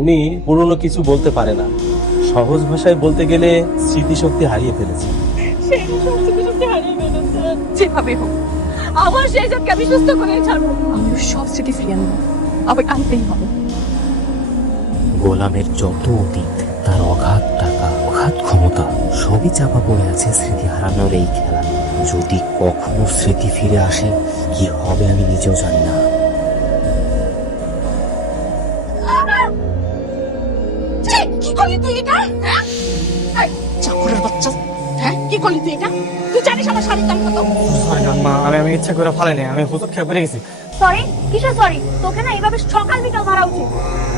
উনি পুরনো কিছু বলতে পারে না, সহজ ভাষায় বলতে গেলে স্মৃতিশক্তি হারিয়ে ফেলেছে। সেই স্মৃতিশক্তি হারিয়ে ফেলেছে। যেভাবে হোক আমার শেহজাদকে আমি সুস্থ করে ছাড়বো। আমি ওর সব স্মৃতি ফিরিয়ে আনবো, আবার আনতেই হবে। গোলামের যত অতীত, তার অগাধ টাকা, অগাধ ক্ষমতা, সবই চাপা পড়ে আছে স্মৃতি হারানোর এই খেলা। যদি কখনো স্মৃতি ফিরে আসে, কি হবে আমি নিজেও জানি না। কি করলি তুই এটা? চাকরের বাচ্চা, হ্যাঁ কি করলি তুই এটা? তুই জানিস আমার শাড়ির দাম কত? সরি আম্মা, আমি ইচ্ছা করে ফালাইনি, আমি হুজুর খেয়ে পড়ে গেছি। সরি? কিসের সরি? তোকে না এইভাবে সকাল বিকাল মারা উচিত,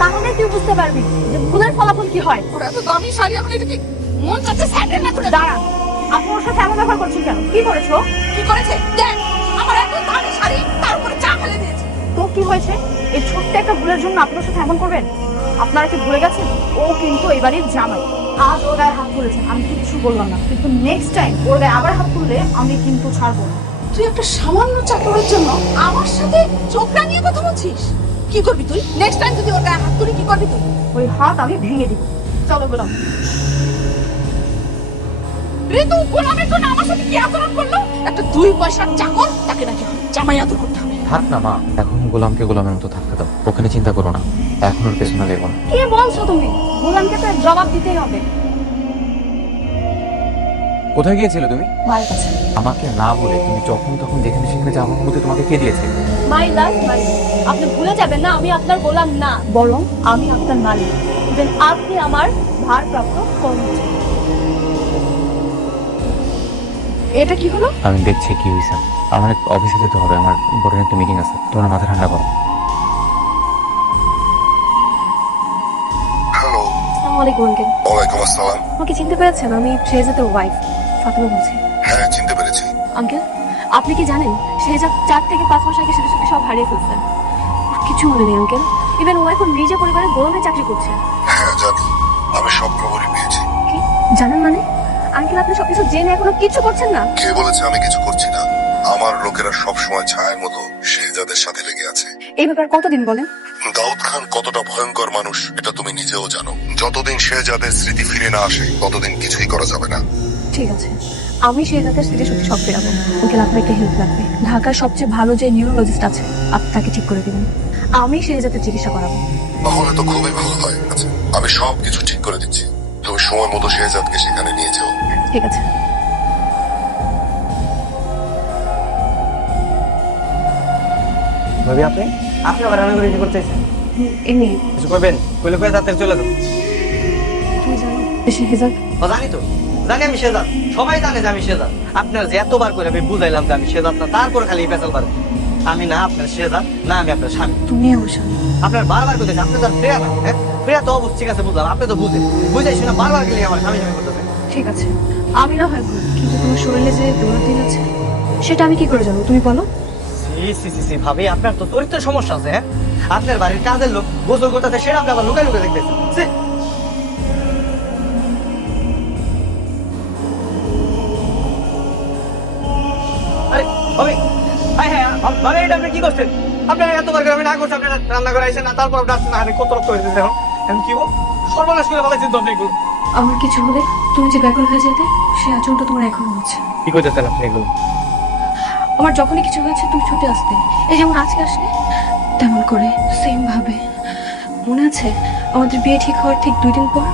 তাহলে তুই বুঝতে পারবি যে ভুলের ফলাফল কি হয়। ওরা তো দামি শাড়ি, এখন এটা কি মন চাচ্ছে স্যান্ডেল না করে দাঁড়া। আপনি ওর সাথে এমন ব্যবহার করছেন কেন? কি করেছো? কি করেছে? দেখ আমার এত দামি শাড়ি, তার উপরে চা ফেলে দিয়েছে। তো কি হয়েছে? এই ছোট্ট একটা ভুলের জন্য আপনি ওর সাথে এমন করবেন? আপনারা কি ভুলে গেছেন ও কিন্তু এবারে জামাই? আজ ওর গায়ে হাত তুলেছেন, আমি কিচ্ছু বললাম না, কিন্তু নেক্সট টাইম ওর গায়ে আবার হাত তুললে আমি কিন্তু ছাড়বো না। তুই একটা সামান্য চাকরের জন্য আমার সাথে চোখ রাঙিয়ে কথা বলছিস? কি করবি তুই? নেক্সট টাইম যদি ওর গায়ে হাত তুলি কি করবি তুই? ওই হাত আমি ভেঙে দিব। চলো গোলাম। ঋতু গোলামের জন্য আমার সাথে কি আচরণ করলো? একটা 2 পয়সার চাকর, তাকে নাকি জামাই আদর করতে হবে। থাক না মা, এখন গোলামকে গোলামের মতো থাকতে দাও, ওখানে চিন্তা করো না, এখন ওর পেছনে লেগো না। কি বলছো তুমি? গোলামকে তো জবাব দিতেই হবে। কোথায় গিয়েছিলে তুমি? মায়ের কাছে। আমাকে না বলে তুমি যখন তখন যেখানে সেখানে যাওয়ার অনুমতি তোমাকে কে দিয়েছে? মাই লাভ মাই, আপনি ভুলে যাবেন না আমি আপনার গোলাম না, বরং আমি আপনার মালিক। দেন আপনি আমার ভারপ্রাপ্ত কর্মচারী। এটা কি হলো? আমি দেখছি কি হয়েছে। আমার অফিসে যেতে হবে, আমার ইম্পর্টেন্ট একটা মিটিং আছে। তোমার মাথা ঠান্ডা করো। হ্যালো। আসসালামু আলাইকুম আঙ্কেল। ওয়ালাইকুম আসসালাম। আমাকে চিনতে পেরেছেন? আমি শেহজাদের ওয়াইফ ফাতেমা বলছি। হ্যাঁ, চিনতে পেরেছি। আঙ্কেল আপনি কি জানেন শেহজাদ 4 থেকে 5 মাস আগে স্মৃতিশক্তি সব হারিয়ে ফেলছেন। ওর কিছু মনে নেই আঙ্কেল, ইভেন ও এখন নিজে পরিবারের গোলামে চাকরি করছে। হ্যাঁ জানি, আমি সব খবরই পেয়েছি। কি জানেন মানে? আঙ্কেল আপনি সবকিছু জেনে এখনো কিছু করছেন না? কে বলেছে আমি কিছু করছি না? আমার লোকেরা সব সময় ছায়ের মতো শেহজাদের সাথে লেগে আছে। এই ব্যাপার কতদিন বলেন? দাউদ খান কতটা ভয়ঙ্কর মানুষ এটা তুমি নিজেও জানো। যতদিন শেহজাদের স্মৃতি ফিরে না আসে ততদিন কিছুই করা যাবে না। ঠিক আছে, আমি শেহজাদের স্মৃতিশক্তি সব ফেরাবো। আঙ্কেল আপনার একটা হেল্প লাগবে। ঢাকার সবচেয়ে ভালো যে নিউরোলজিস্ট আছে আপনি তাকে ঠিক করে দিবেন। আমি শেহজাদের চিকিৎসা করাবো। তাহলে তো খুবই ভালো হয়। আচ্ছা, আমি সব কিছু ঠিক করে দিচ্ছি, তুমি সময় মতো শেহজাদকে সেখানে নিয়ে যাও। ঠিক আছে। ভাবি আপনি আপনি আবার রান্না করে কি করতেছেন? এমনি কিছু করবেন? কইলে কয়ে তাড়াতাড়ি চলে যাও। তুমি জানো শেহজাদ? জানি তো, জানি আমি শেহজাদ, সবাই জানে যে আমি শেহজাদ। আপনার যে এতবার করে আমি বুঝাইলাম যে আমি শেহজাদ না, তারপরে খালি পেছাল পারে। আমি না আপনার শেহজাদ, না আমি আপনার স্বামী। তুমি আমার স্বামী। আপনার বারবার করতেছে আপনি তো আর প্রিয়া না। হ্যাঁ প্রিয়া তো অবশ্যই ঠিক আছে, বুঝলাম, আপনি তো বুঝাই শুনে বারবার গেলে আমার স্বামী স্বামী করতেছে। ঠিক আছে আমি না হয় ভুল, কিন্তু তোমার শরীরে যে দৌড়াদিন আছে সেটা আমি কি করে জানবো তুমি বলো? সি ভাবি, আপনার তো চরিত্রের সমস্যা আছে। হ্যাঁ আপনার বাড়ির কাজের লোক গোসল করতেছে, সেটা আপনি আবার লুকাই লুকাই দেখতেছেন। আরে ভাবি, হ্যাঁ হ্যাঁ ভাবি, এটা আপনি কি করছেন? আপনার এতবার করে আমি না করছি, আপনার রান্না করে আইসেন না, তারপর আপনার না আমি কত রক্ত হয়েছে। এখন এখন কি সর্বনাশ করে ফেলাইছেন তো আপনি। আমার কিছু হলে তুমি যে ব্যাকুল হয়ে যেতে, সেই আচরণটা তোমার এখনো আছে। কি করতেছেন আপনি এগুলো? আমার যখনই কিছু হয়েছে তুমি ছুটে আসতে, এই যেমন আজকে আসলে তেমন করে সেম ভাবে। মনে আছে আমাদের বিয়ে ঠিক হওয়ার ঠিক 2 দিন পর